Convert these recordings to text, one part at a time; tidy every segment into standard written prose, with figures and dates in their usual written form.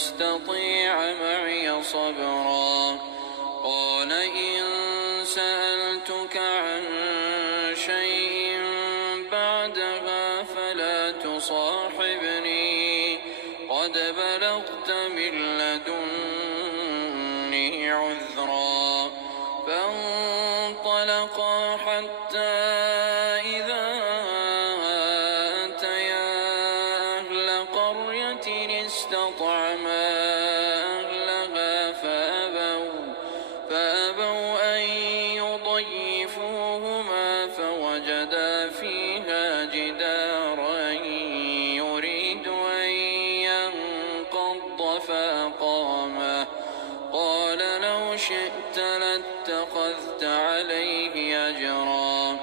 تستطيع معي صبرا. قال إن سألتك عن شيء بعدها فلا تصاحبني، قد بلغت من لدني عذرا. فانطلقا حتى إذا أتيا أهل قرية استطعما أهلها فأبوا أن يضيفوهما فوجدا فيها جدارا يريد أن ينقض فأقامه. قال لو شئت لاتخذت عليه أجرا.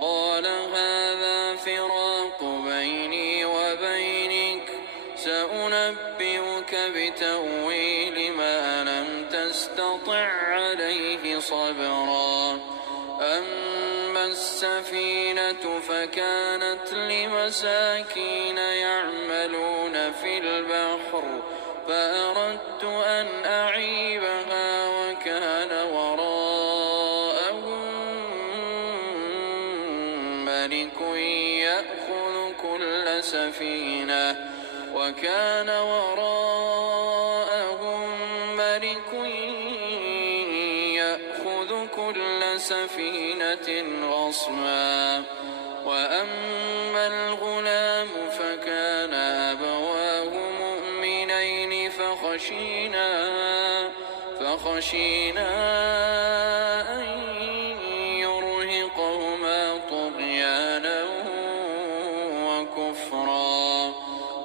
قال هذا فراق بيني وبينك، سأنبئك بتأويل ما لم تستطع عليه صبرا. أما السفينة فكانت لمساكين يعملون في البحر، فأردت أن أعيبها وكان وراءهم ملك يأخذ كل سفينة غصبا. وأما الغلام فكان أبواه مؤمنين فخشينا أن يرهقهما طغيانا وكفرا،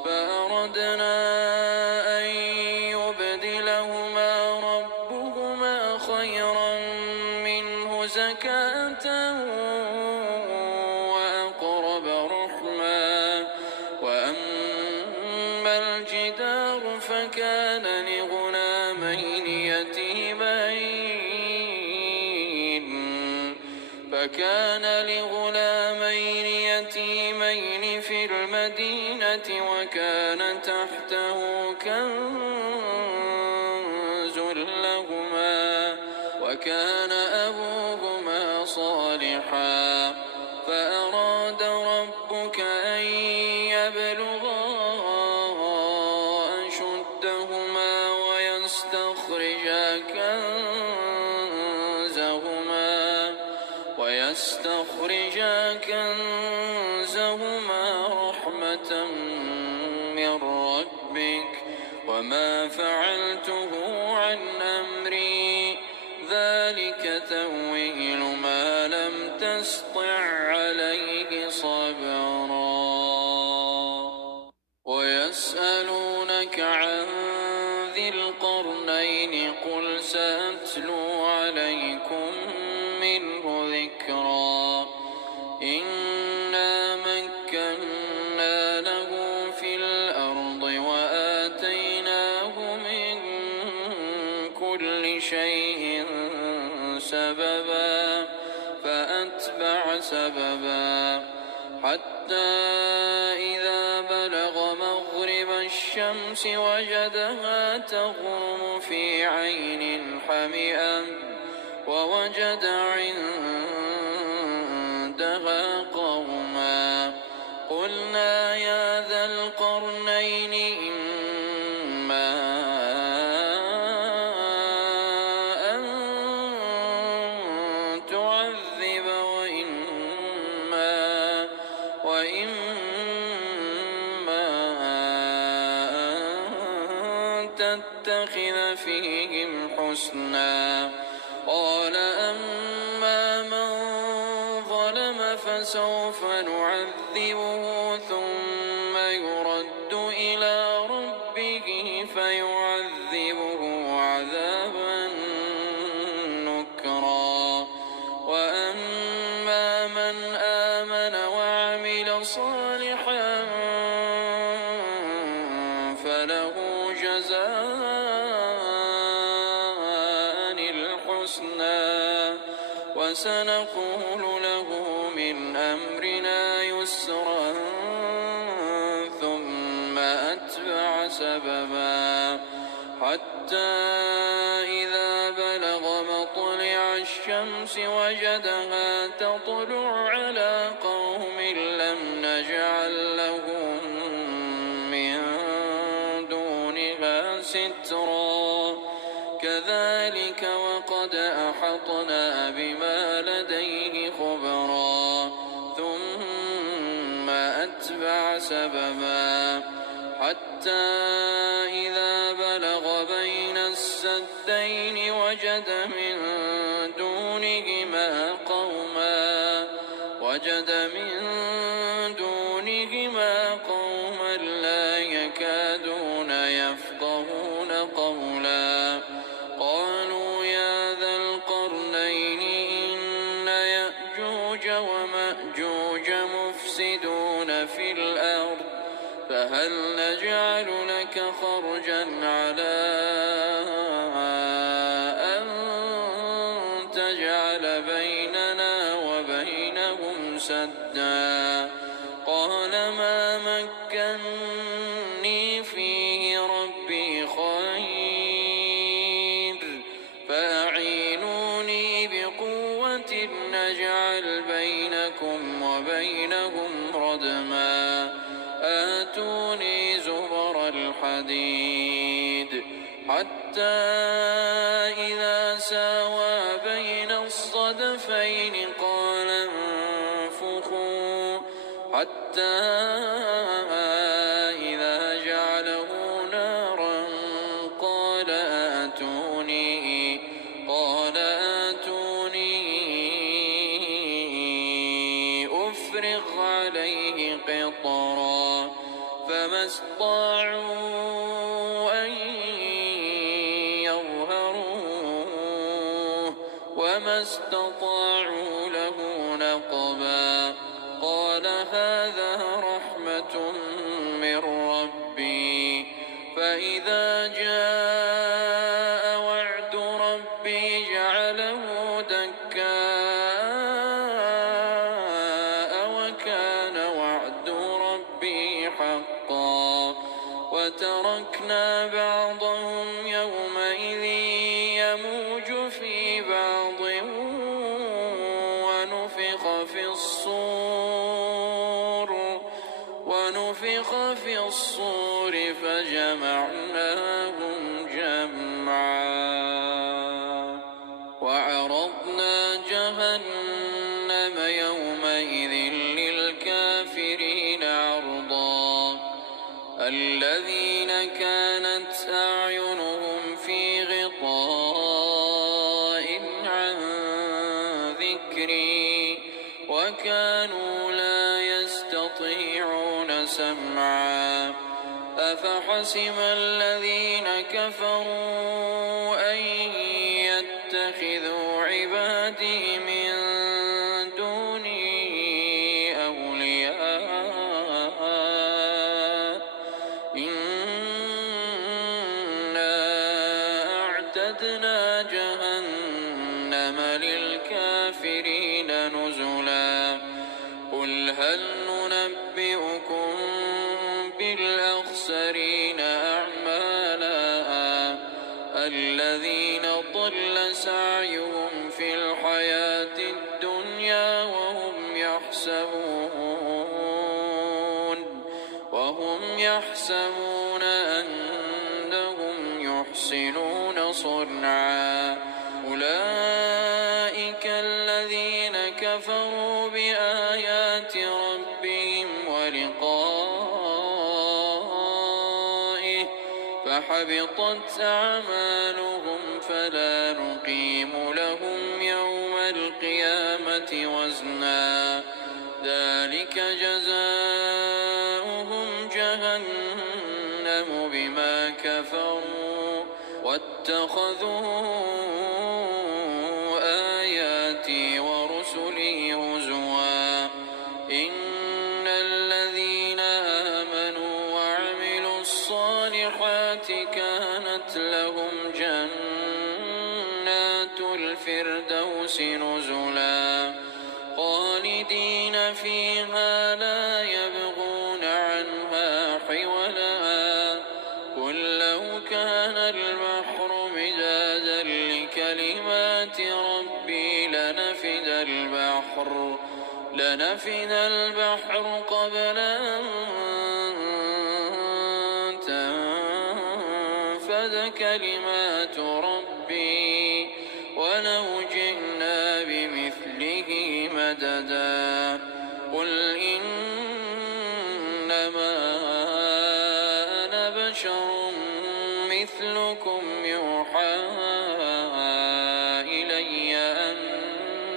فأردنا أن يبدلهما ربهما خيرا منه زكاة وأقرب رحما. وأما الجدار فكان لغلامين يتيمين في المدينة وكان تحته كنز لهما وكان أبوهما صالحا، فأراد ربك أن يبلغا أشدهما ويستخرجا كنزهما رحمة من ربك، وما فعلته عن أمري، ذلك تأويل ما لم تسطع عليه صبرا. ويسألونك عن ذي القرنين قل سأتلو عليكم منه ذكرا. إنا مكنا له في الأرض وآتيناه من كل شيء سببا، فأتبع سببا حتى إذا بلغ مغرب الشمس وجدها تغرب في عين حمئة ووجد عندها قوما. قلنا يا ذا القرنين إما أن تعذب وإما أن تتخذ فيهم حسنا. قال أما من ظلم فسوف نعذبه ثم يرد إلى ربه فيعذبه عذابا نكرا. وأما من آمن وعمل صالحا فله جزاء الحسنى وسنقول له من أمرنا يسرا. ثم أتبع سببا حتى إذا بلغ مطلع الشمس وجدها تطلع على قوم لم نجعل لهم من دونها سترا كذلك وقد أحطنا بما لديه خبرا ثم أتبع سببا حتى إذا بلغ بين السدين وجد من دونهما قوما لا يكادون يفقهون قولا قالوا يا ذا القرنين إن يأجوج ومأجوج مفسدون في الأرض فهل نجعل لك خرجا على أن تجعل بيننا وبينهم سدا قال ما مكني فيه ربي خير فأعينوني بقوة نجعل بينكم وبينهم ردما آتوني زبر الحديد حتى إذا ساوى بين الصدفين قال انفخوا حتى إذا جعله نارا قال آتوني أفرغ عليه قطرا فما استطاعوا أن يظهروه وما استطاعوا له نقبا قال هذا رحمة من ربي فإذا جاء وعد ربي جعله دكاء وكان وعد ربي حقا وتركنا بعضهم يومئذ يموج في بعض ونفخ في الصور فجمعناهم جمعا وعرضنا جهنم يومئذ للكافرين عرضا الذين كانت أعينهم في غطاء عن ذكري وكانوا لا يستطيعون سمعا أفحسب الذين كفروا أن يتخذوا عبادي من دوني أولياء إنا أعتدنا جهنم للكافرين نزلا قل هل ننبئكم بالأخسرين أعمالا الذين ضل سعيهم في الحياة الدنيا وهم يحسبون أنهم يحسنون صنعا أولئك الذين كفروا بآيات ربهم ولقائه فحبطت أعمالهم فلا نقيم لهم يوم القيامة وزنا ذلك جزاؤهم جهنم بما كفروا واتخذوا آياتي ورسلي هزوا إن الذين آمنوا وعملوا الصالحات كانت لهم جنات الفردوس نزلا خالدين فيها لا يبغون عنها حولا قل لو كان البحر كلمات ربي لنفد البحر قبل أن تنفد كلمات ربي ولو جئنا بمثله مددا قل إنما أنا بشر مثلكم يوحى إلي أنما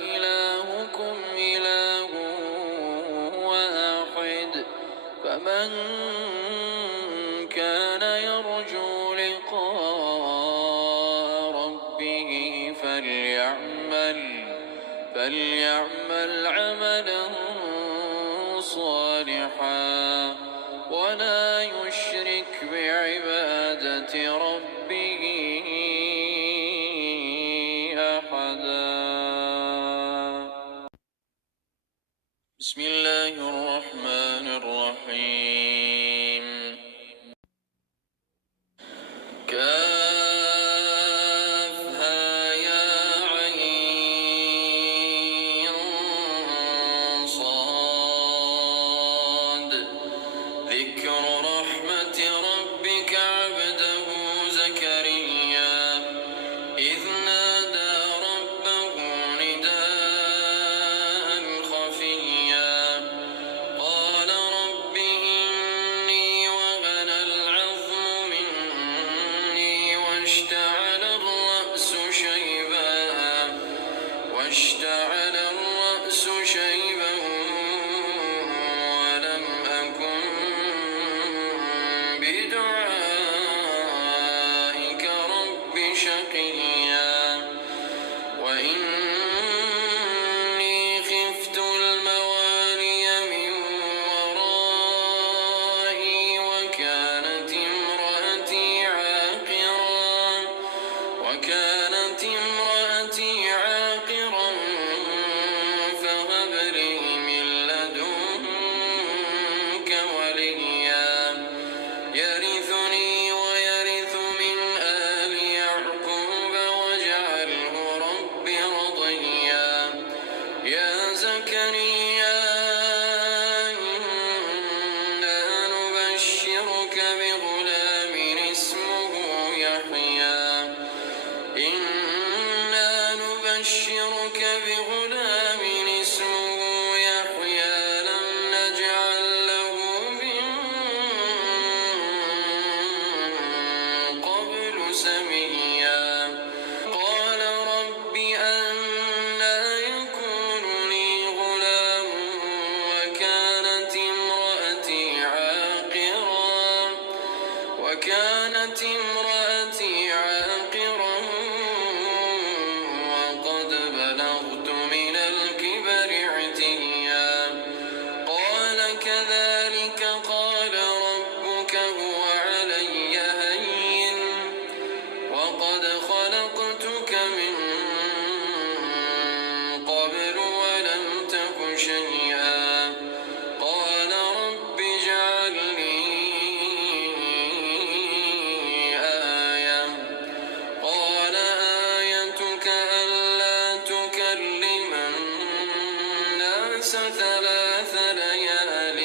إلهكم إله واحد فمن كان يرجو لقاء ربه فليعمل عملا صالحا ولا يشرك بعبادة ربه أحدا. بسم الله الرحمن الرحيم. كافها يا عين صاد ذكر رحمة ربك عبده زكريا إذ نادى ربه نداء خفيا قال رب إني وهن العظم مني واشتعل الرأس شيبا ولم أكن بدعائك رب شقيا وإني خفت الموالي من ورائي وكانت امرأتي عاقرا فهب لي من لدنك وليا يرثني ويرث من آل يعقوب واجعله رب رضيا يا زكريا إنا نبشرك بغلام اسمه يحيى لم نجعل له من قبل سميا قال رب أنى يكون لي غلام وكانت امرأتي عاقرا وقد بلغت من الكبر عتيا قال كذلك قال ربك هو علي هين وقد خلقتك من قبل ولم تك شيئا قال رب اجعل لي آية قال آيتك ألا تكلم الناس 3 ليال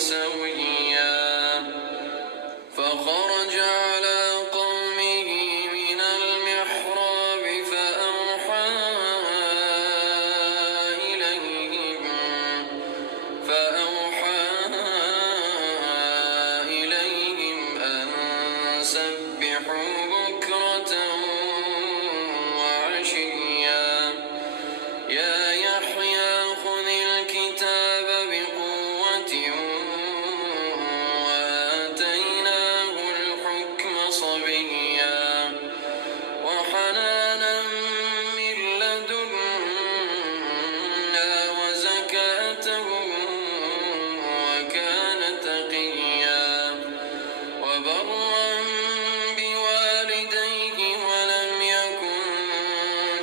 سويا فخرج على قومه من المحراب فأوحى إليهم أن سبحوا بكرة وعشيا يا يحيى خذ الكتاب بقوة وآتيناه الحكم صبيا وحنانا من لدنا وزكاة وكان تقيا وبرا بوالديه ولم يكن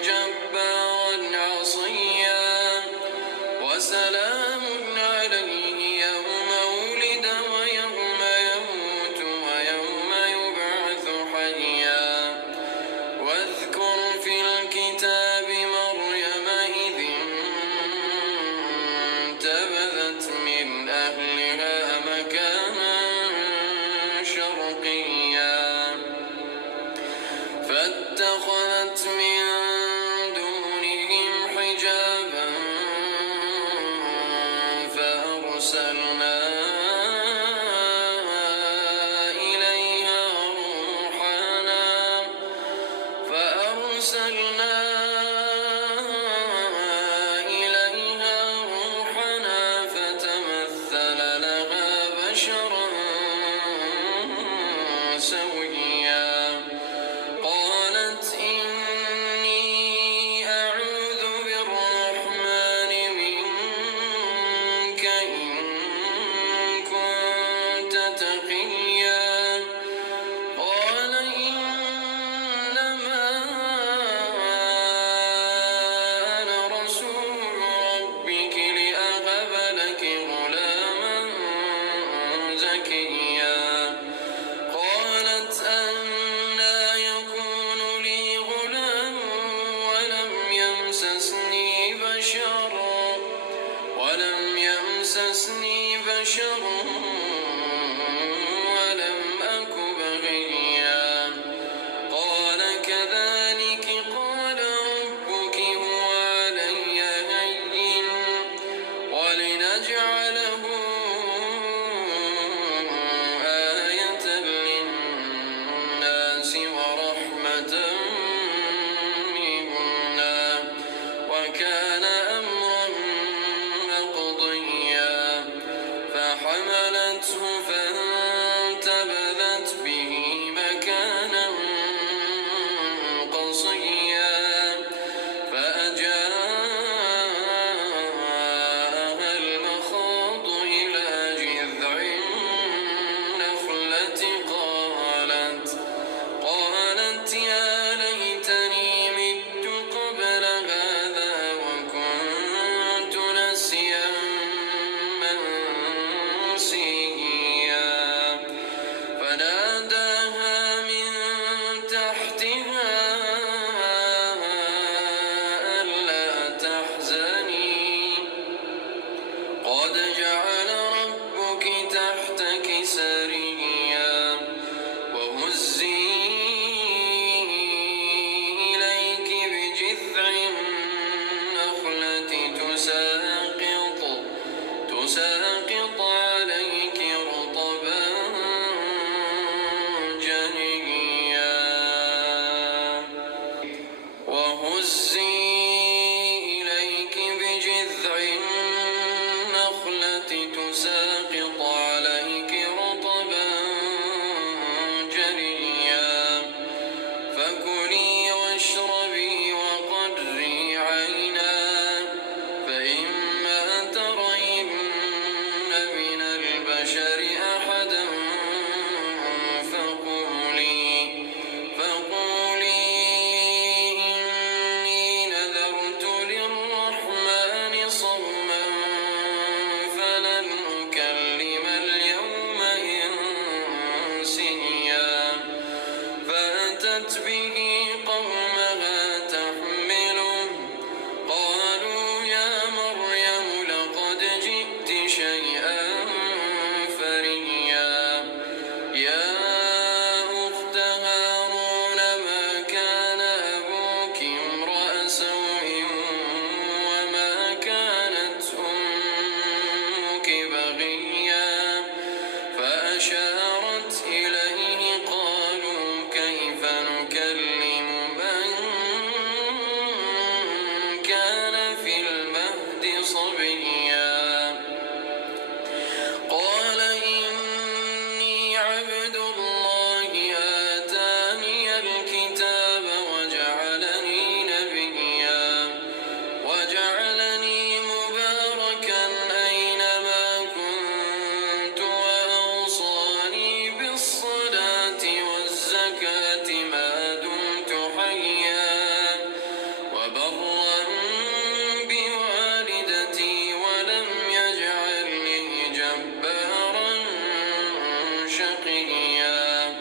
جبارا عصيا وسلام عليه يوم ولد ويوم اتخذت من دونهم حجابا فأرسلنا إليها روحنا فتمثل لها بشرا سويا قالت إني أعوذ بالرحمن منك إن كنت تقيا قال إنما أنا رسول ربك لأهب لك غلاما زكيا قالت أنى يكون لي غلام ولم يمسسني بشر ولم أك بغيا قال كذلك قال ربك هو علي هين ولنجعله آية للناس ورحمة منا وكان أمرا مقضيا فحملته فانتبذت به مكانا قصيا فأجاءها المخاض إلى جذع النخلة قالت يا ليتني مت قبل هذا وكنت نسيا منسيا فناداها من تحتها ألا تحزني قد جعل ربك تحتك سريا وهزي إليك بجذع النخلة تساقط عليك رطبا جنيا وهزي إليك بجذع النخلة تساقط عليك رطبا جنيا فكلي واشربي وقري عينا فإما ترين من البشر أحدا فقولي إني نذرت للرحمن صوما فلن أكلم اليوم إنسيا فأتت به قومها تحمله قالوا يا مريم لقد جئت شيئا فريا يا أخت هارون ما كان أبوك امرأ سوء وما كانت أمك بغيا فأشارت إليه قالوا كيف نكلم من كان في المهد صبيا قال إني عبد الله آتاني الكتاب وجعلني نبيا وجعلني مباركا أينما كنت وأوصاني بالصلاة والزكاة ما دمت حيا وبرا بوالدتي ولم يجعلني جبارا شقيا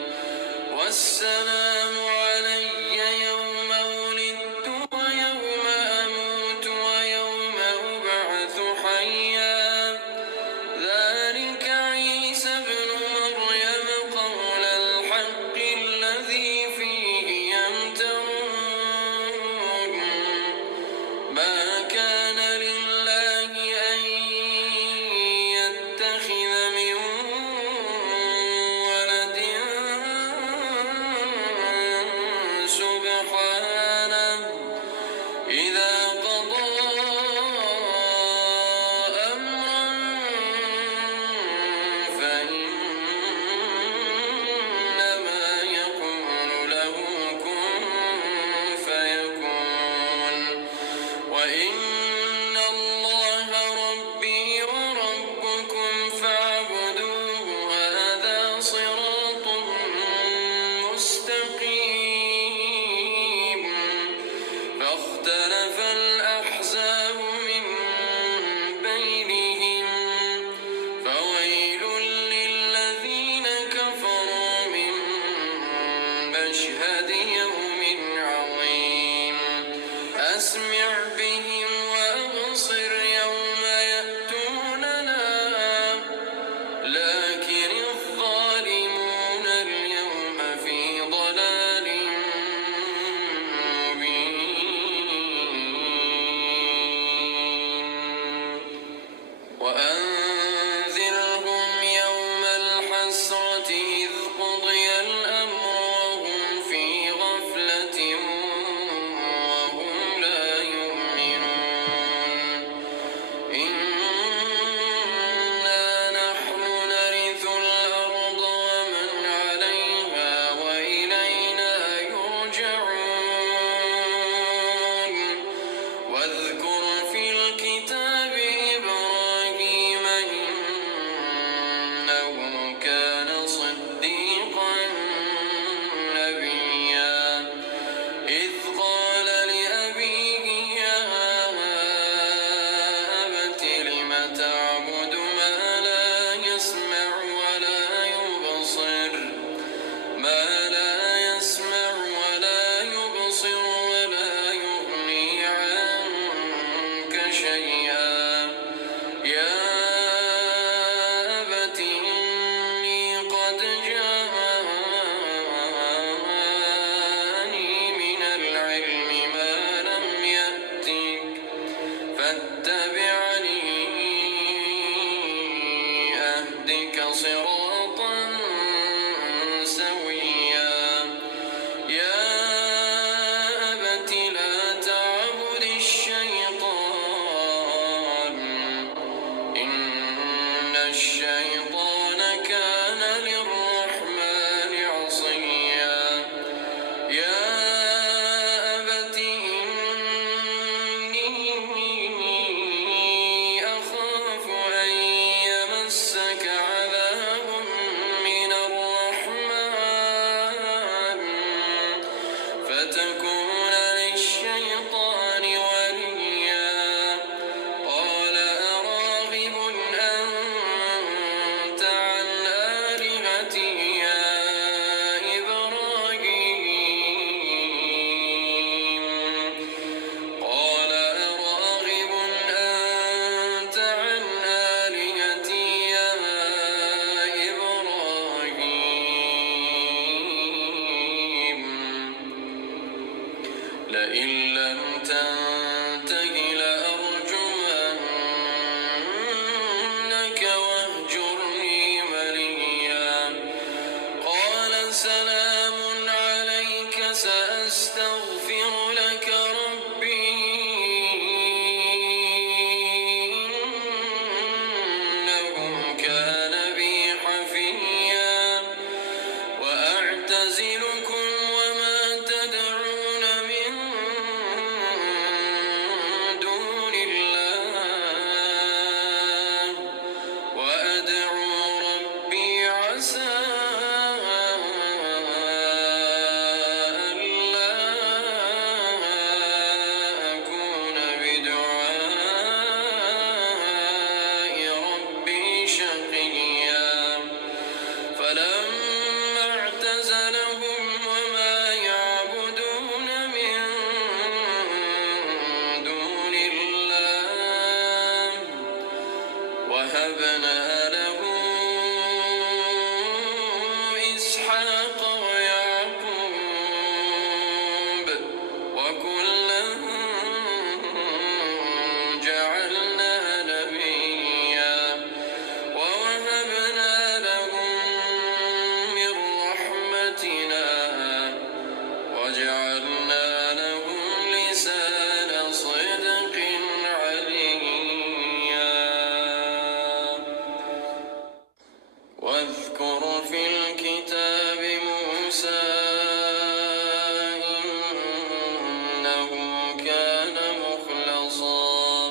والسلام علي يوم ولدت ويوم أموت ويوم أبعث حيا ذلك عيسى ابن مريم قول الحق الذي فيه يمترون سبحانه إذا قضى أمرا فإنما يقول له كن فيكون وإن الله ربي وربكم فاعبدوه هذا صراط مستقيم فاختلف الأحزاب من بينهم فويل للذين كفروا من مشهد يوم عظيم أسمع بهم وأبصر يوم يأتوننا لكن الظالمون اليوم في ضلال وأنذرهم يوم الحسرة إذ قضي الأمر وهم في غفلة وهم لا يؤمنون إنا نحن نرث الأرض ومن عليها وإلينا يرجعون واذكر في الكتاب إبراهيم إنه كان صديقا نبيا إذ قال لأبيه يا أبت لم تعبد ما لا يسمع ولا يبصر ولا يغني عنك شيئا يا أبت إني قد جاءني من العلم ما لم يأتك فاتبعني أهدك صراطا سويا يا أبت لا تعبد الشيطان إن الشيطان كان للرحمن عصيا يا أبت إني أخاف أن يمسك عذاب من الرحمن فتكون للشيطان وليا قال أراغب أنت عن آلهتي يا إبراهيم قال أراغب أنت عن آلهتي يا إبراهيم لئن لم تنته لأرجمنك واهجرني مليا قال سلام عليك سأستغفر لك ربي إنه كان بي حفيا وأعتزلكم وما تدعون من دون الله وأدعو ربي عسى ألا أكون بدعاء ربي شقيا فلما اعتزلهم وما يعبدون من دون الله وهبنا له إسحاق ويعقوب وكلا جعلنا نبيا ووهبنا لهم من رحمتنا وجعلنا موسى إنه كان مخلصا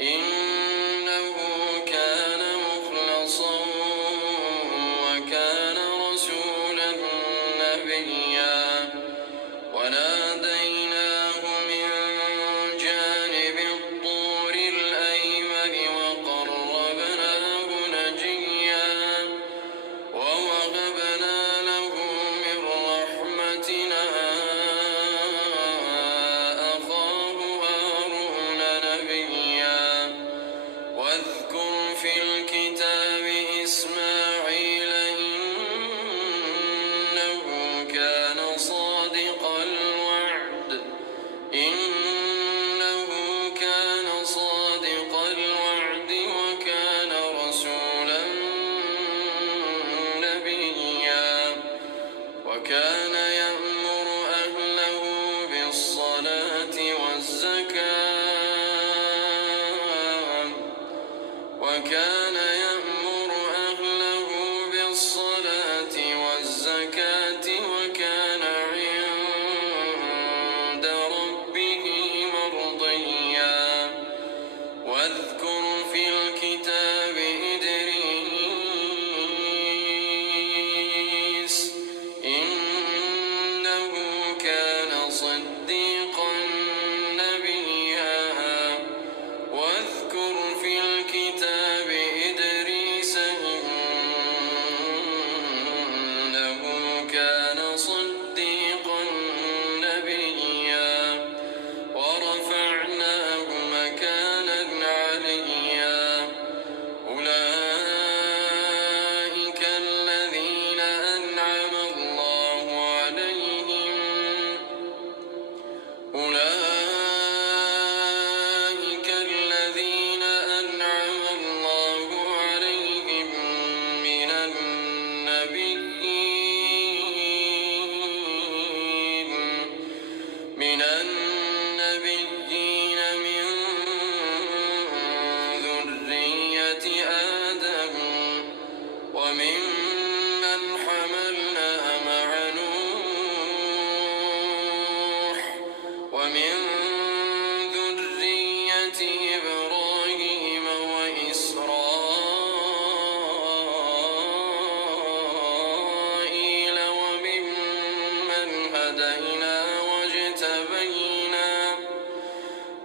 إنه كان مخلصا وكان رسولا نبيا وناديناه من جانب الطور الأيمن وقربناه نجيا ووهبنا له من رحمتنا أخاه هارون نبيا واذكر في الكتاب إسماعيل إنه كان صادق الوعد وكان رسولا نبيا وكان يأمر أهله بالصلاة والزكاة وكان عند ربه مرضيا واذكر في الكتاب إدريس إنه كان صديقا نبيا واذكر في الكتاب إدريس إنه كان صديقا نبيا ورفعناه مكانا عليا أولئك الذين أنعم الله عليهم من النبيين من ذرية آدم وممن حملنا مع نوح ومن ذرية إبراهيم وإسرائيل وممن هدينا واجتبينا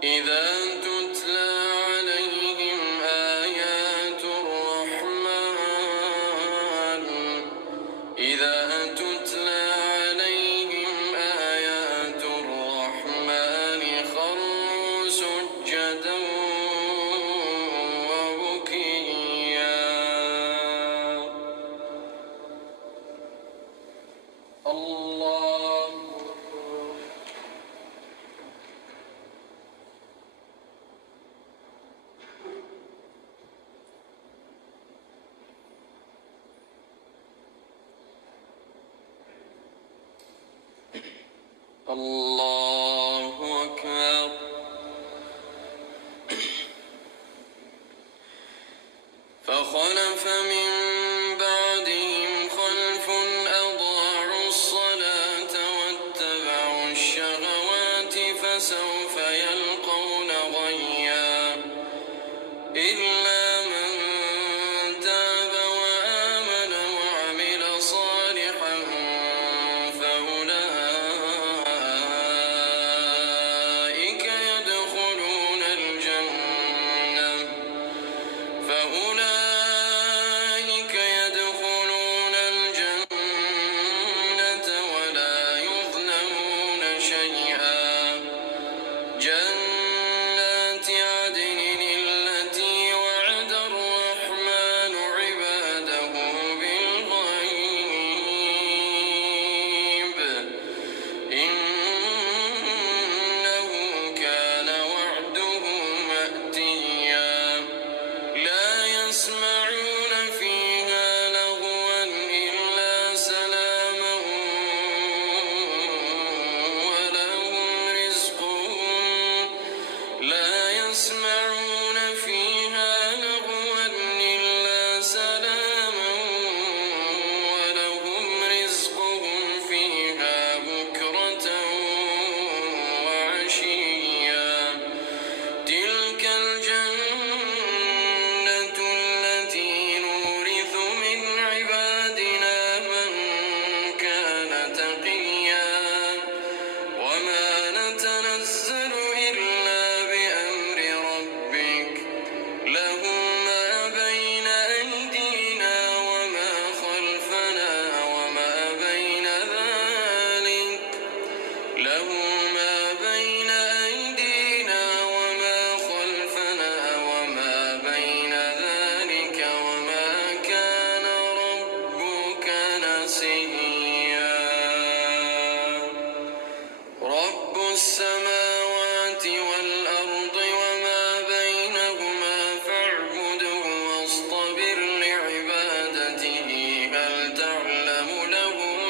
إذا تتلى عليهم آيات الرحمن خروا سجدا وبكيا الله الله أكبر فخلف من بعدهم خلف أضاعوا الصلاة واتبعوا الشهوات فسوف يلقون غيا إلا من تاب وآمن وعمل صالحا فأولئك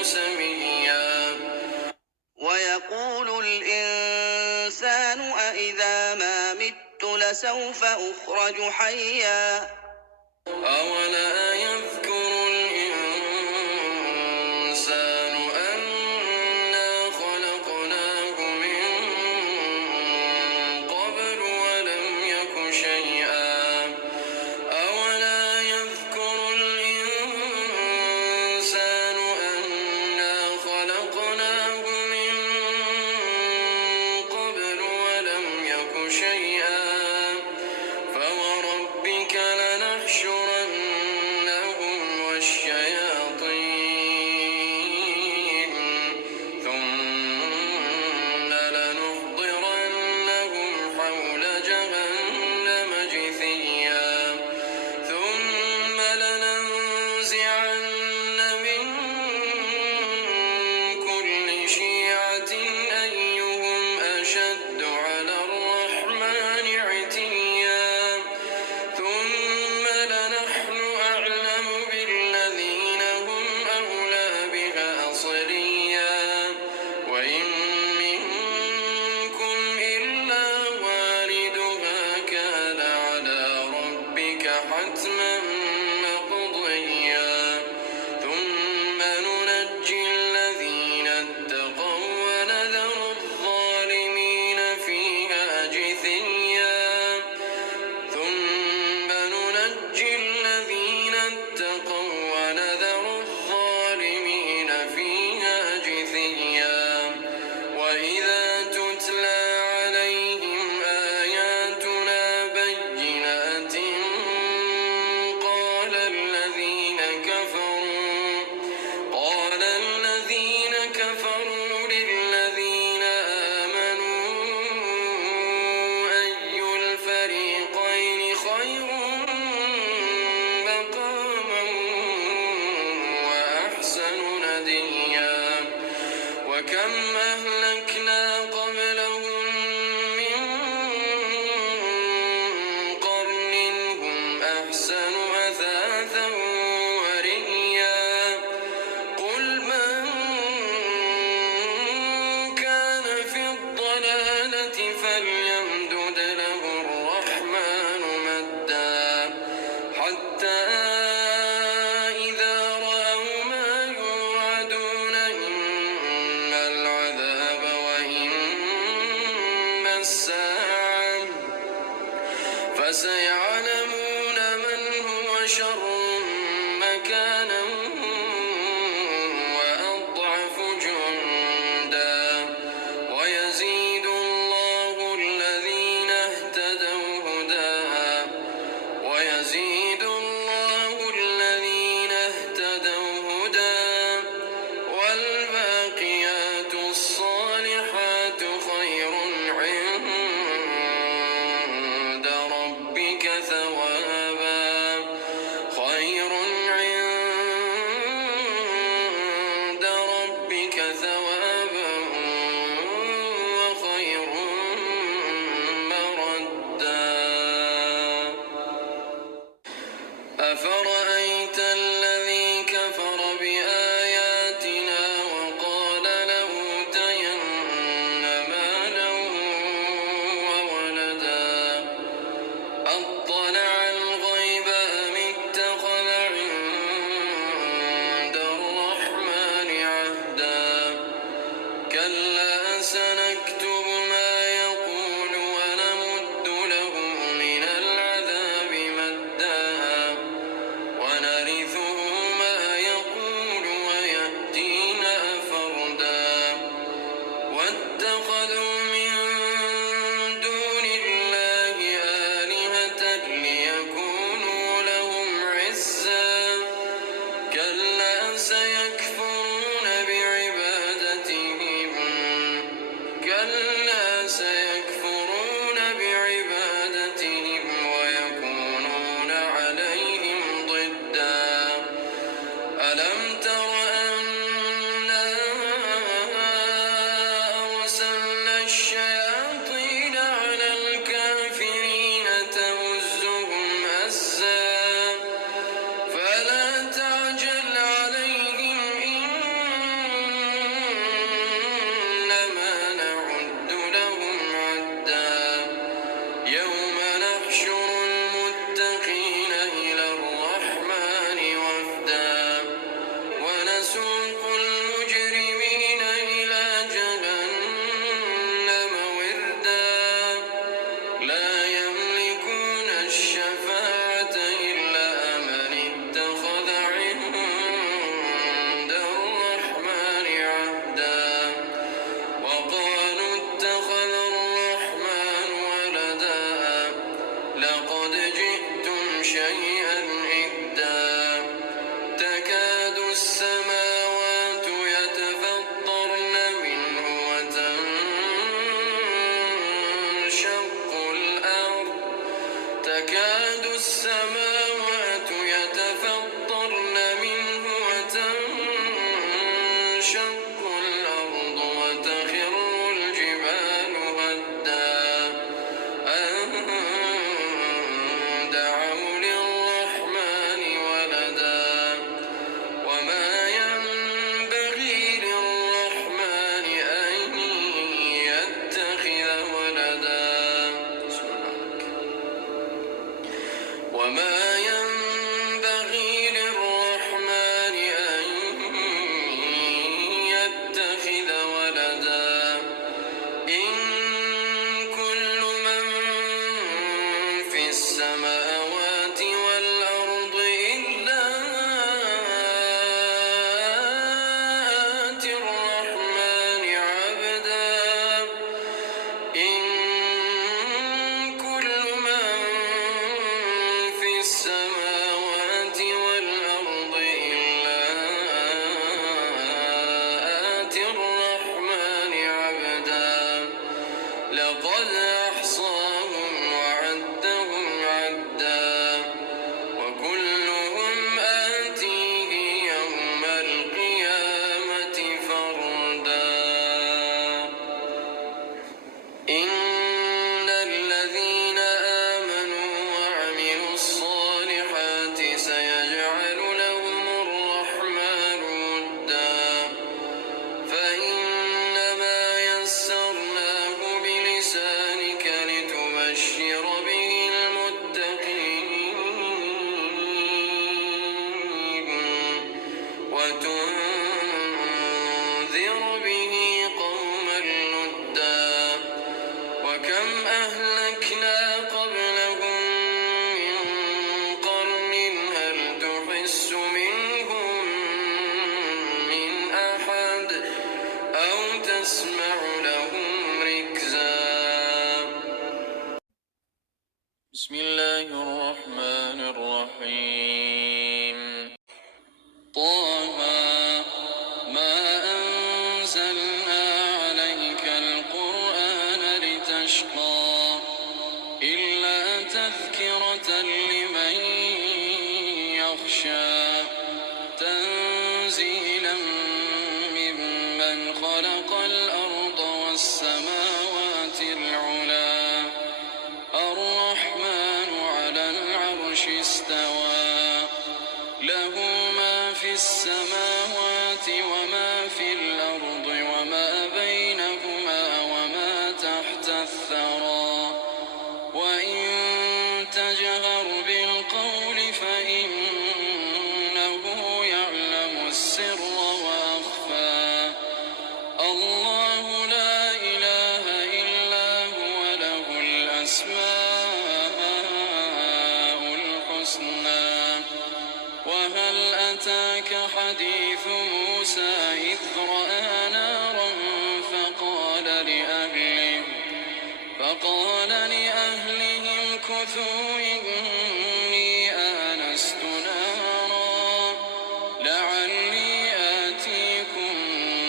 سميا ويقول الإنسان أإذا ما مت لسوف أخرج حيا أولا يذكر الإنسان أنا خلقناه من قبل ولم يك شيئا أولا يذكر الإنسان أنا خلقناه من قبل ولم يك شيئا فوربك لنحشرنهم والشياطين ثم لنحضرنهم حول جهنم جثيا ثم لننزعن من كل شيعة أيهم أشد على الرحمن عتيا ثم لنحن أعلم بالذين هم أولى بها صليا وإن منكم إلا واردها كان على ربك حتما مقضيا ثم ننجي الذين اتقوا ونذر الظالمين فيها جثيا ثم ننجي الذين اتقوا ونذر الظالمين فيها جثيا وإذا تتلى عليهم آياتنا بينات قال الذين كفروا للذين آمنوا أي الفريقين خير مقاما وأحسن نديا وكم أهلكنا قبلهم من قرن هم أحسن أثاثا ورئيا قل من كان في الضلالة فليمدد له الرحمن مدا حتى إذا رأوا ما يوعدون إما العذاب وإما الساعة فسيعلمون من هو شر مكانا وأضعف جندا ويزيد الله الذين اهتدوا هدى والباقيات الصالحات خير عند ربك ثوابا وخير مردا أفرأيت الذي كفر بآياتنا وقال لأوتين مالا وولدا أطلع الغيب أم اتخذ عند الرحمن عهدا وتنشق الأرض وتخر الجبال هدا أن دعوا للرحمن ولدا وما ينبغي للرحمن أن يتخذ ولدا وما ينبغي للرحمن أن يتخذ ولدا إن كل من في السماوات والأرض إلا آتي الرحمن عبدا إن كل من في السماوات والأرض إلا آتي الرحمن عبدا لقد أحصاهم وعدهم عدا وكلهم آتيه يوم القيامة فردا إن الذين آمنوا وعملوا الصالحات سيجعل لهم الرحمن ودا فإنما يسرناه بلسانك لتبشر به المتقين وتنذر به قوما لدا وكم أهلكنا قبلهم من قرن هل تحس منهم من أحد أو تسمع لهم ركزا بسم الله الرحمن الرحيم طه ما أنزلنا عليك القرآن لتشقى إلا تذكرة لمن يخشى تنزيلا ممن خلق الأرض والسماوات العلا الرحمن على العرش استوى له ما في السماوات وما في الأرض وما بينهما وما تحت الثرى وإن تجهر بالقول فإنه يعلم السر وأخفى الله لا إله إلا هو له الأسماء الحسنى وهل أتاك حديث موسى إذ رأى نارا فقال لأهلهم كثوا إني آنست نارا لعلي آتيكم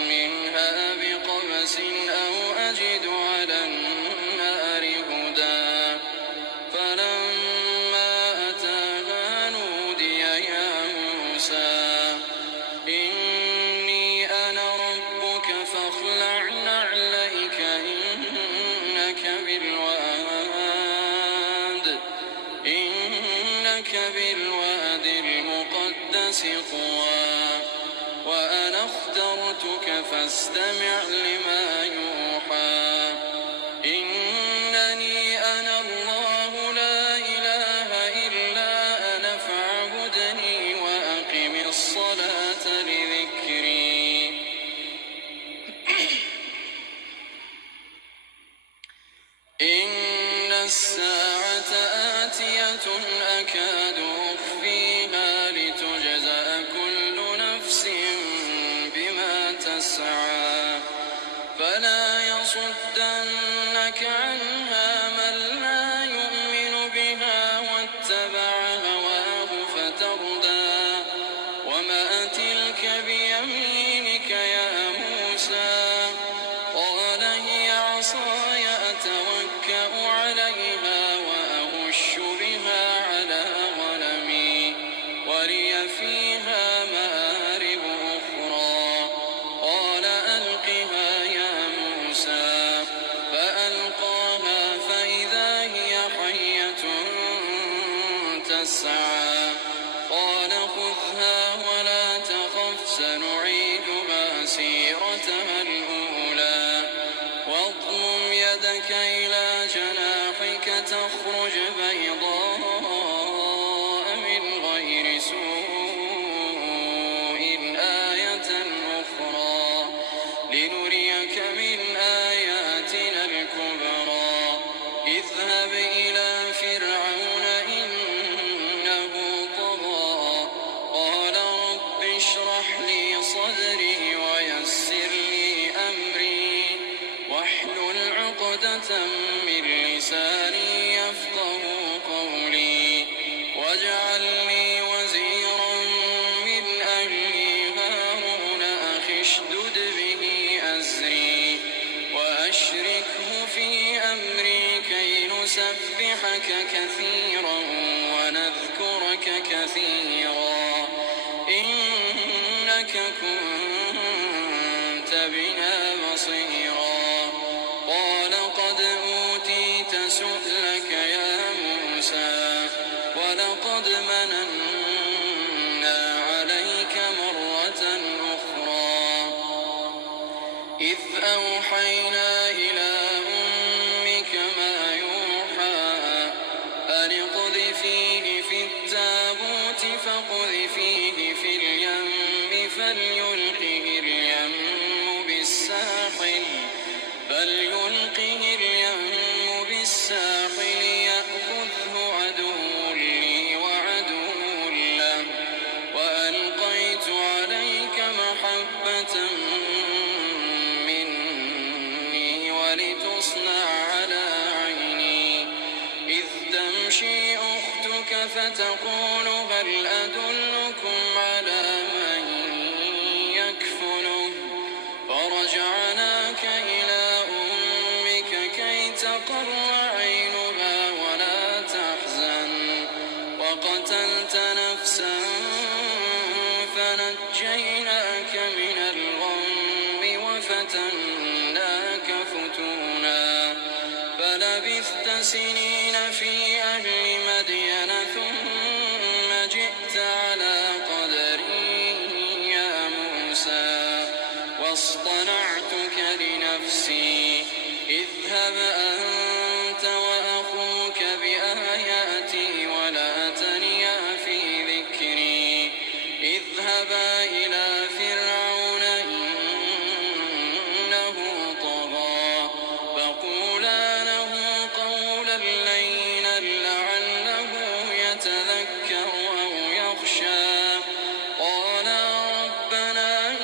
منها بقبس أو أجد على النار هدى فلما أتاها نودي يا موسى إني أنا ربك فاخلع نعليك إنك بالواد المقدس طوى وأنا اخترتك فاستمع لما يوحى إنني أنا الله لا إله إلا أنا فاعبدني وأقم الصلاة لذكري إن الساعة آتية أكاد أخفيها لتجزى كل نفس بما تسعى فلا يصدنك عنها من لا يؤمن بها واتبع هواه فتردى وما تلك بيمينك يا موسى قال هي عصاي أتوكأ عليها وأهش بها على غنمي ولي فيها مآرب أخرى بشرتها الأولى واضمم يدك إلى جناحك تخرج بيضاء من غير سوء آية أخرى لنريك من آياتنا الكبرى اذهب إلى فرعون إنه طغى قال رب اشرح لي صدري ويسر لي أمري واحلل عقدة من لساني يفقه قولي واجعل لي وزيرا من أهلي هارون أخي اشدد به أزري وأشركه في أمري كي نسبحك كثيرا ونذكرك كثيرا إنك كنت بنا بصيرا قال قد أوتيت سؤلك يا موسى ولقد مننا عليك مرة أخرى إذ أوحينا إلى أمك ما يوحى أن اقذفيه في التابوت فاقذفيه في اليم فليلقه اليم بالساحل يأخذه عدو لي وعدو له وألقيت عليك محبة مني ولتصنع على عيني إذ تمشي أختك فتقول هل أدلكم على من يكفله فرجعناك إلى أمك كي تقر عينها ولا تحزن وقتلت نفسا فنجيناك من الغم وفتناك فتونا فلبثت سنين في أهل مدين ثم جئت على قدري يا موسى واصطنعتك لنفسي اذهب أنت وأخوك بآياتي ولا تنيا في ذكري اذهبا إلى فرعون إنه طغى فقولا له قولا لينا لعله يتذكر أو يخشى قالا ربنا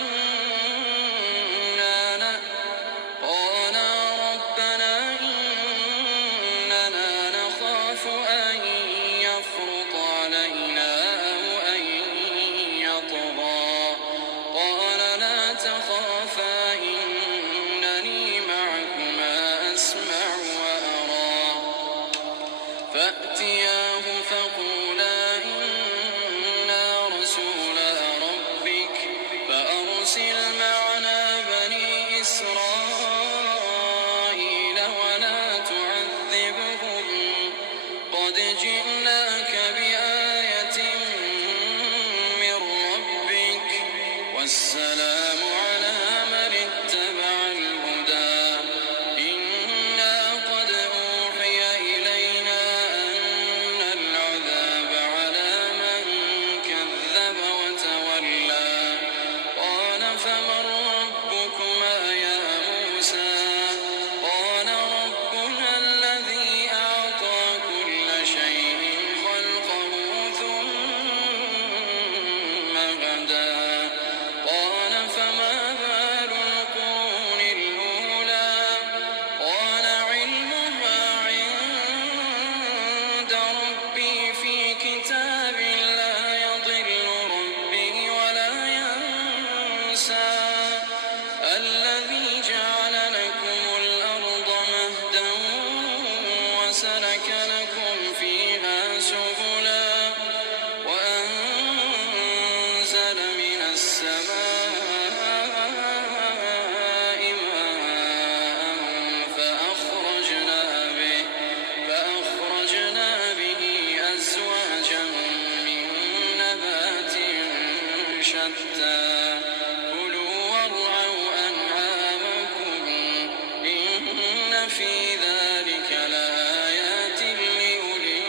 في ذلك لآيات لأولي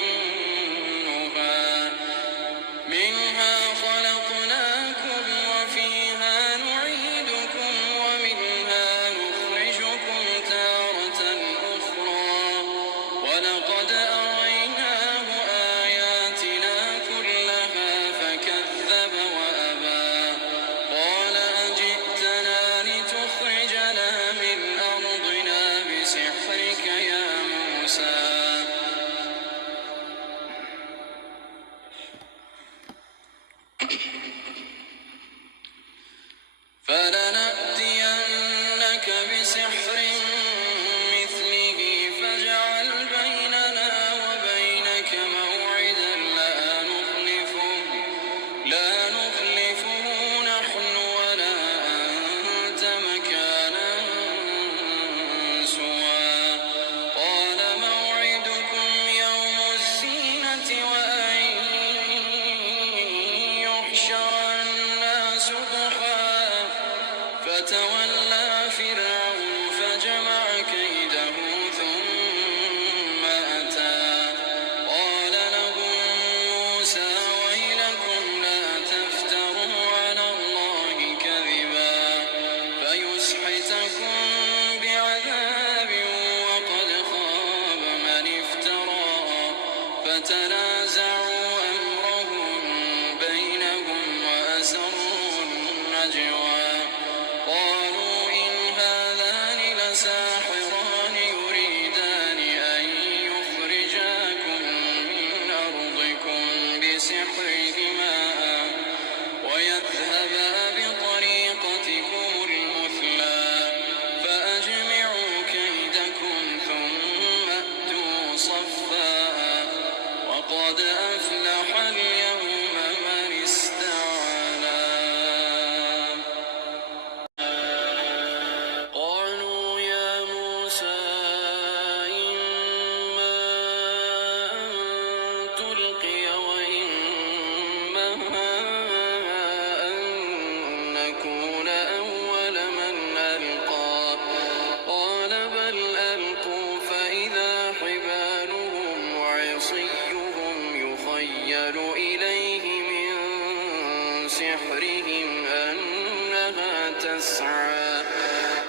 النهى منها خلقناكم وفيها نعيدكم ومنها نخرجكم تارة أخرى ولقد أريناه آياتنا كلها فكذب وأبى قال أجئتنا لتخرجنا من أرضنا بسحرك يا موسى فلنأتينك بسحر مثله فاجعل بيننا وبينك موعدا لا نخلفه نحن ولا أنت مكانا سوى قال موعدكم يوم الزينة وأن يحشر الناس ضحى فتولى فرعون فجمع كيده ثم أتى قال لهم موسى ويلكم لا تفتروا على الله كذبا فيسحتكم بعذاب وقد خاب من افترى فتنازعوا أمرهم بينهم وأسروا النجوى قالوا إن هذان لساحران يريدان أن يخرجاكم من أرضكم بسحرهما ويذهبا بطريقتكم المثلى فأجمعوا كيدكم ثم أتوا صفا وقد أفلح اليوم من استعلى قالوا يا موسى إما أن تلقي وإما أن نكون أول من ألقى قال بل ألقوا فإذا حبالهم وعصيهم يخيل إليه من سحرهم أنها تسعى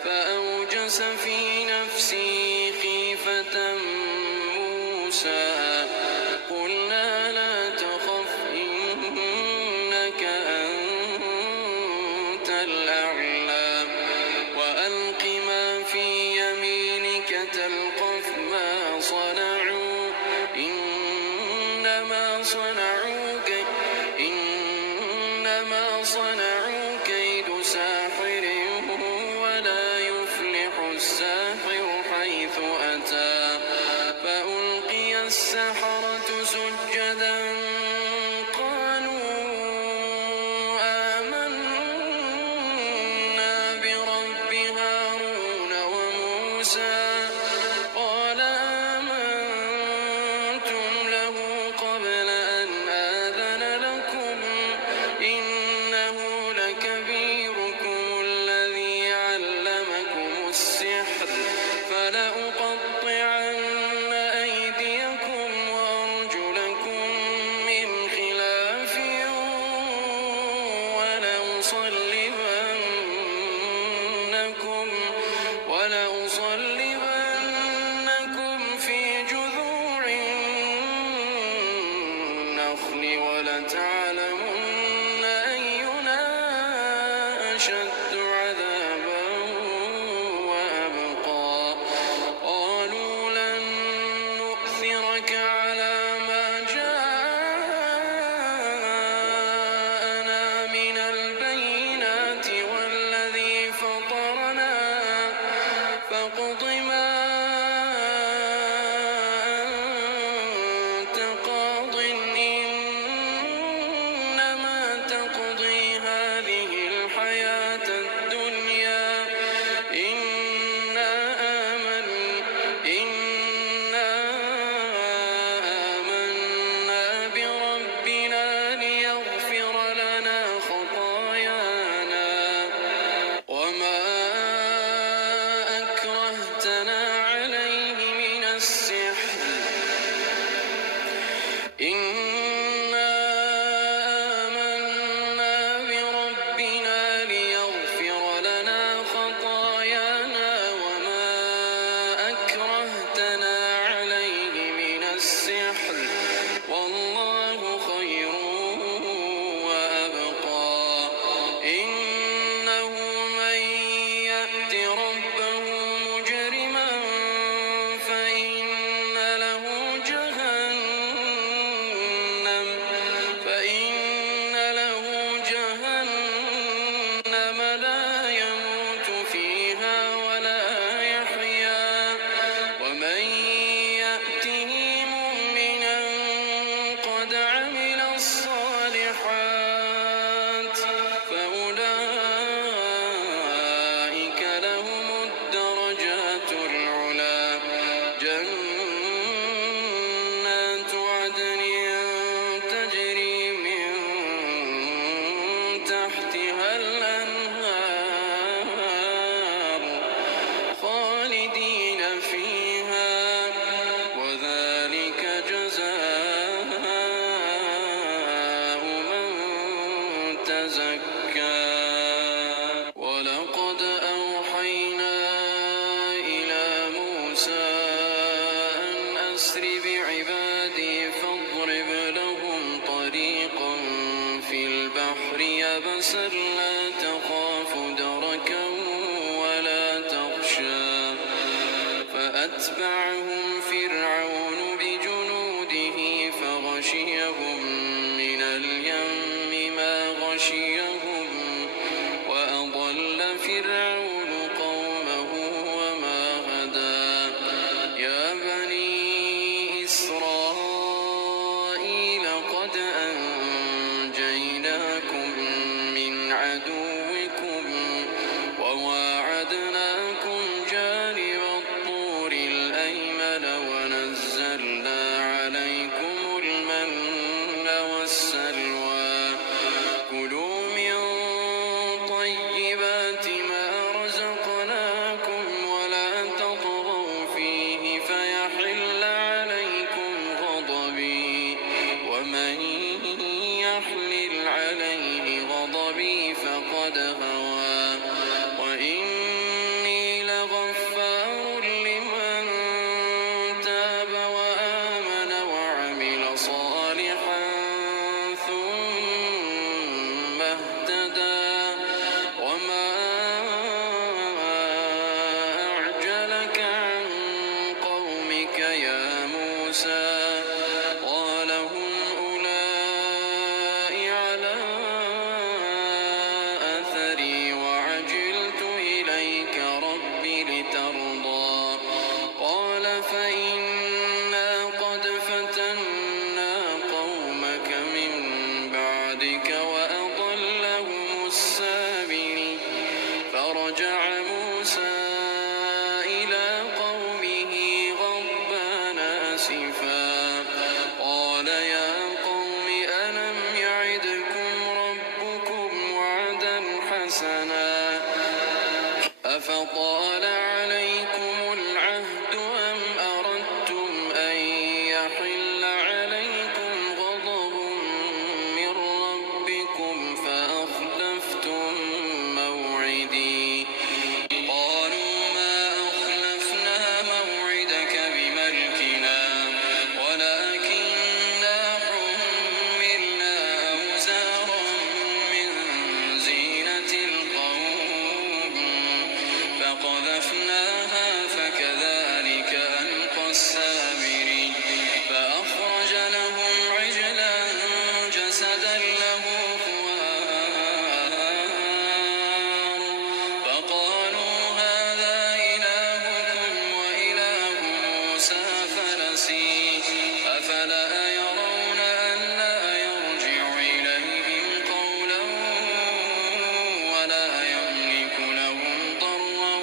فأوجس في نفسه خيفة موسى قلنا لا تخف إنك أنت الأعلى وألق ما في يمينك تلقف ما صنعوا إنما صنعوا كيد ساحر ولا يفلح الساحر حيث أتى فألقي السحرة سجدا قالوا آمنا برب هارون وموسى قال آمنتم له قبل أن آذن لكم إنه لكبيركم الذي علمكم السحر فلأقطعن أيديكم فأسر بعبادي فاضرب لهم طريقا في البحر يبسا لا تخاف دركا ولا تخشى فأتبعهم فرعون بجنوده فغشيهم من اليم ما غشيهم وأضل فرعون قومه وما هدى يا بني إسرائيل قد أنجيناكم من عدوكم وواعدناكم جانب الطور الأيمن ونزلنا عليكم المن والسلوى كلوا من طيبات ما رزقناكم ولا تطغوا فيه فيحل عليكم غضبي ومن يحلل عليه غضبي فقد هوى وإني لغفار لمن تاب وآمن وعمل صالحا ثم اهتدى وما أعجلك عن قومك يا موسى قال هم أولئك على أثري وعجلت إليك رب لترضى قال فإنا قد فتنا قومك من بعدك وأضلهم السامري فرجع موسى إلى قومه غضبان أسفا قال يا قوم ألم يعدكم ربكم وعدا حسنا أفطال عليكم العهد أم أردتم أن يحل عليكم غضب من ربكم فأخلفتم موعدي قالوا ما أخلفنا موعدك بملكنا ولكننا حملنا أوزارا من زينة القوم فقذفناها فكذلك ألقى السامري فأخرج لهم عجلا جسدا له خوار فقالوا هذا إلهكم وإله موسى فنسي أفلا يرون ألا يرجع إليهم قولا ولا يملك لهم ضرا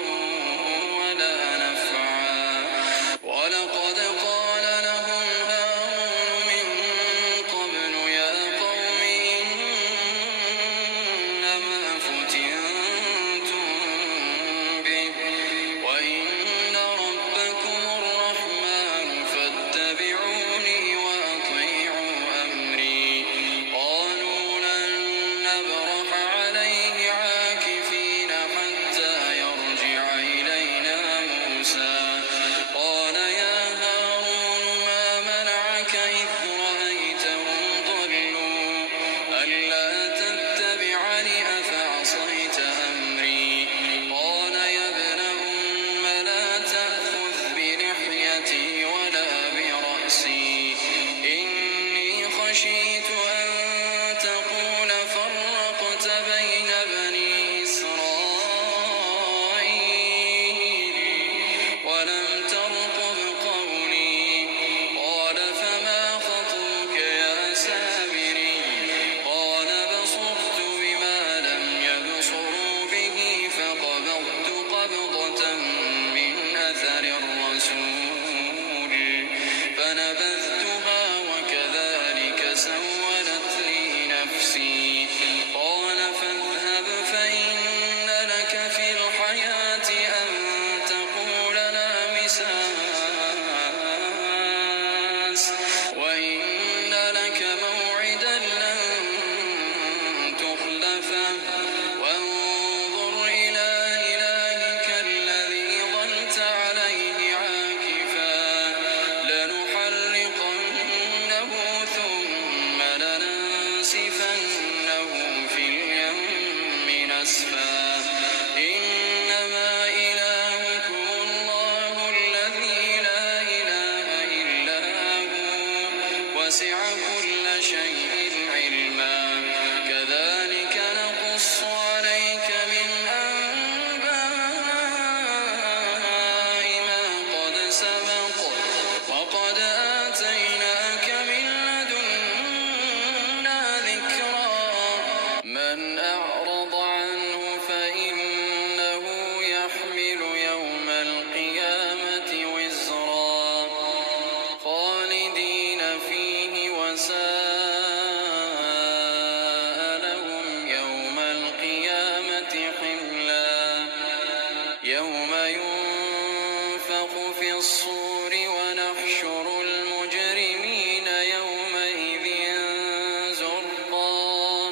يوم ينفخ في الصور ونحشر المجرمين يومئذ زرقا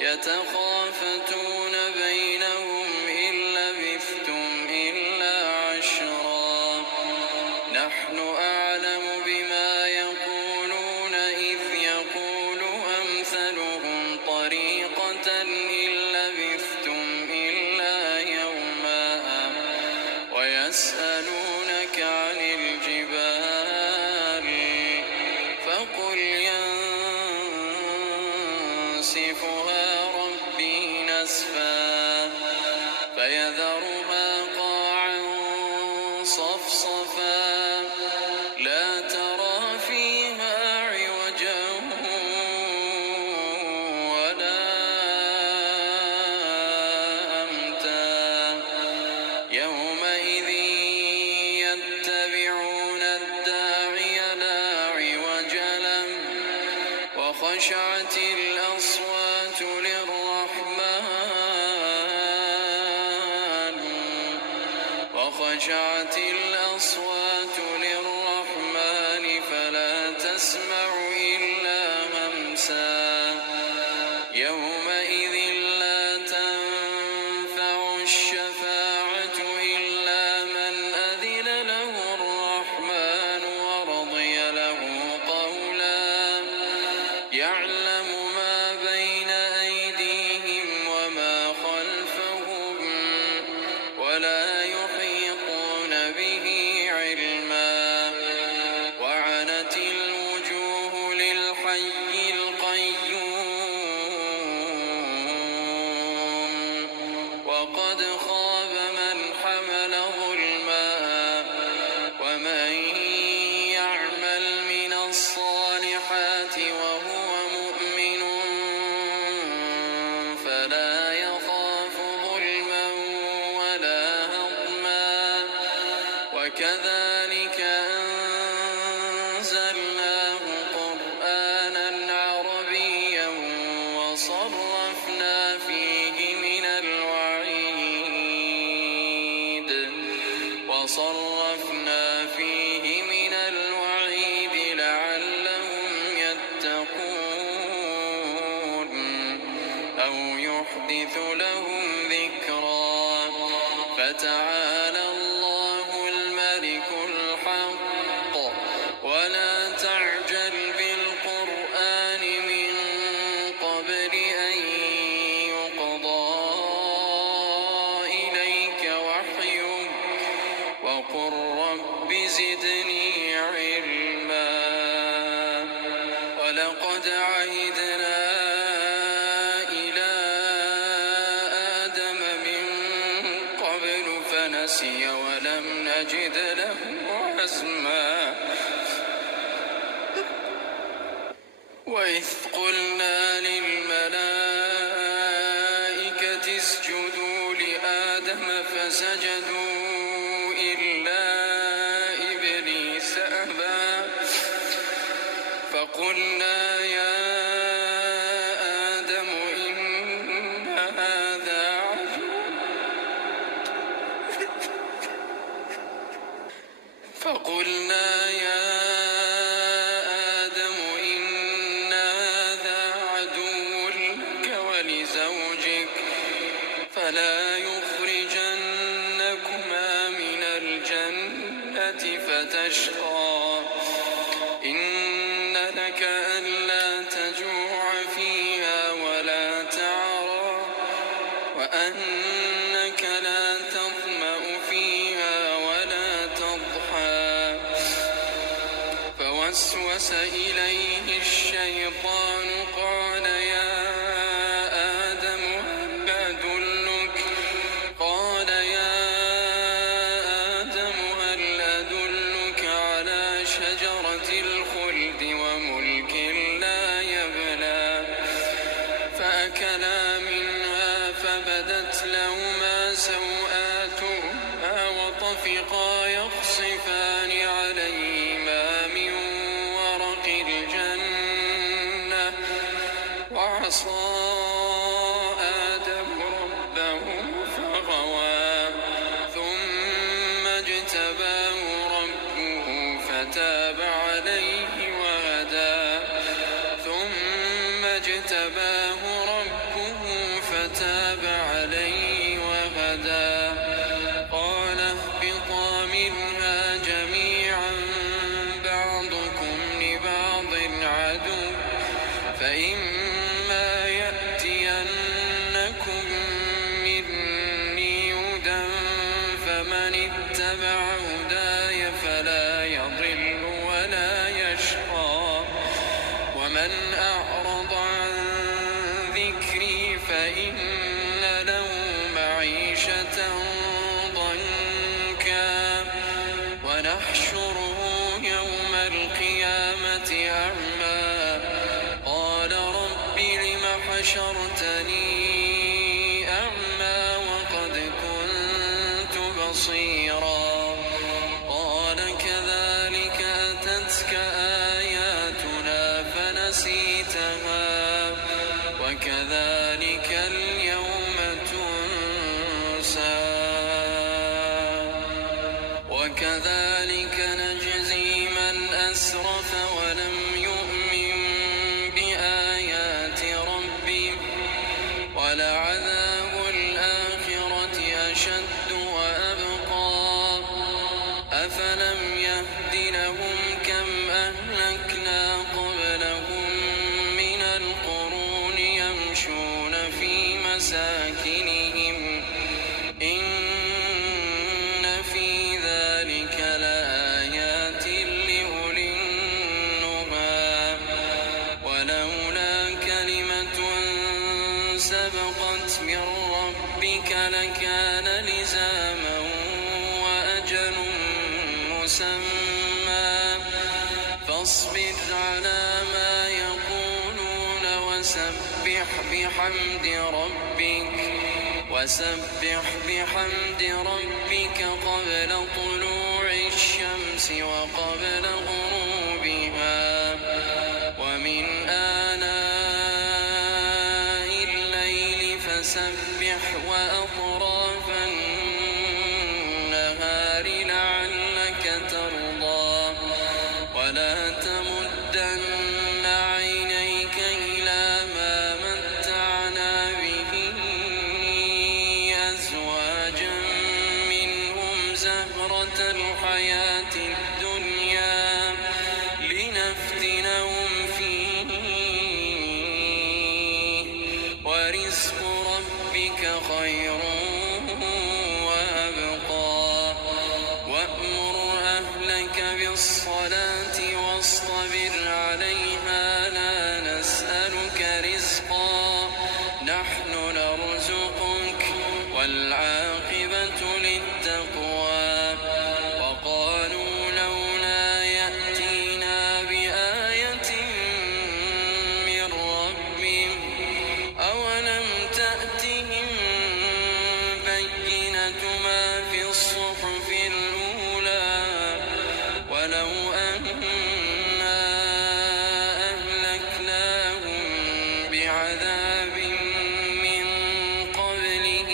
يتخافتون بينهم إن لبثتم إلا عشرا نحن أعلم بما يقولون إذ يقول أمثلهم طريقة إن لبثتم إلا يوما ويسألونك عن الجبال فقل ينسفها ربي نسفا فيذرها قاعا صفصفا لا ترى فيها عوجا ولا أمتا يومئذ يتبعون الداعي لا عوج له وخشعت الأصوات للرحمن فلا تسمع إلا همسا يومئذ لا تنفع الشفاعة إلا من أذن له الرحمن ورضي له قولا يعلم ما بين أيديهم وما خلفهم ولا يحيطون به علما وعنت الوجوه للحي القيوم وقد خاب من حمل ظلما ومن يعمل من الصالحات وهو مؤمن فلا يخاف ظلما ولا هضما وكذلك أنزلناه قرآنا عربيا وصرفنا فيه من الوعيد لعلهم يتقون أو يحدث لهم ذكرا فتعالى الله الملك الحق ولا تعجل بالقرآن من قبل أن يقضى إليك وحيه وقل رب زدني علما ولقد عهدنا إلى آدم من قبل فنسي ولم نجد له عزما وإذ قلنا للملائكة اسجدوا لآدم فسجدوا إلا إبليس أبى فقلنا يا آدم إن هذا عدو لك ولزوجك فلا يخرجنكما من الجنة فتشقى إن لك ألا تجوع فيها ولا تعرى وأنك لا تظمأ فيها ولا تضحى فوسوس إليه الشيطان قال يا آدم هل أدلك على شجرة الخلد وملك لا يبلى فأكلا منها فبدت لهما سوآتهما وطفقا يخصفان عليهما من ورق الجنة وعصى آدم ربه فغوى من اتبع هداي فلا يضل ولا يشقى ومن أعرض عن ذكري فإن له معيشة ضنكا ونحشره يوم القيامة أعمى قال رب لم حشرتني أعمى وقد كنت بصيرا قال كذلك أتتك آياتنا فنسيتها وكذلك اليوم تنسى وكذلك نجزي من أسرف ولم يؤمن بآيات ربه ولعذاب الآخرة أشد وأبقى أفلم يهد لهم كم أهلكنا قبلهم من القرون يمشون في مساكنهم إن في ذلك لآيات لأولي النهى ولولا كلمة سبقت من ربك لكان لزاما وأجل مسمى فاصبر على ما يقولون وسبح بحمد ربك قبل طلوع الشمس وقبل غروبها ومن آناء الليل فسبح وأطراف النهار لعلك ترضى ولا تمدن عينيك إلى ما متعنا به أزواجا منهم زهرة الحياة الدنيا لنفتنهم فيه ورزق ربك خير وأبقى وأمر أهلك بالصلاة واصطبر عليها لا نسألك رزقا نحن نرزقك والعاقبة للتقوى وقالوا لولا يأتينا بآية من ربه أولم تأتهم بينة ما في الصحف الأولى ولو أنا أهلكناهم بعذاب من قبله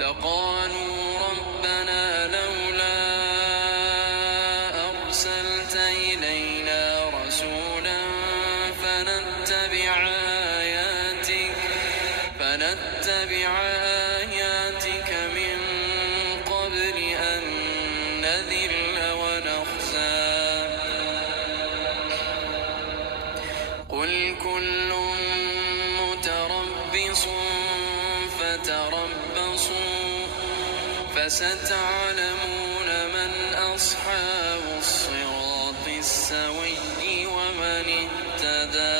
لقالوا ربنا لولا أرسلت إلينا رسولا فنتبع آياتك من قبل أن نذل ونخزى قل كل متربص فتربصوا فستعلمون من أصحاب الصراط السوي ومن اهتدى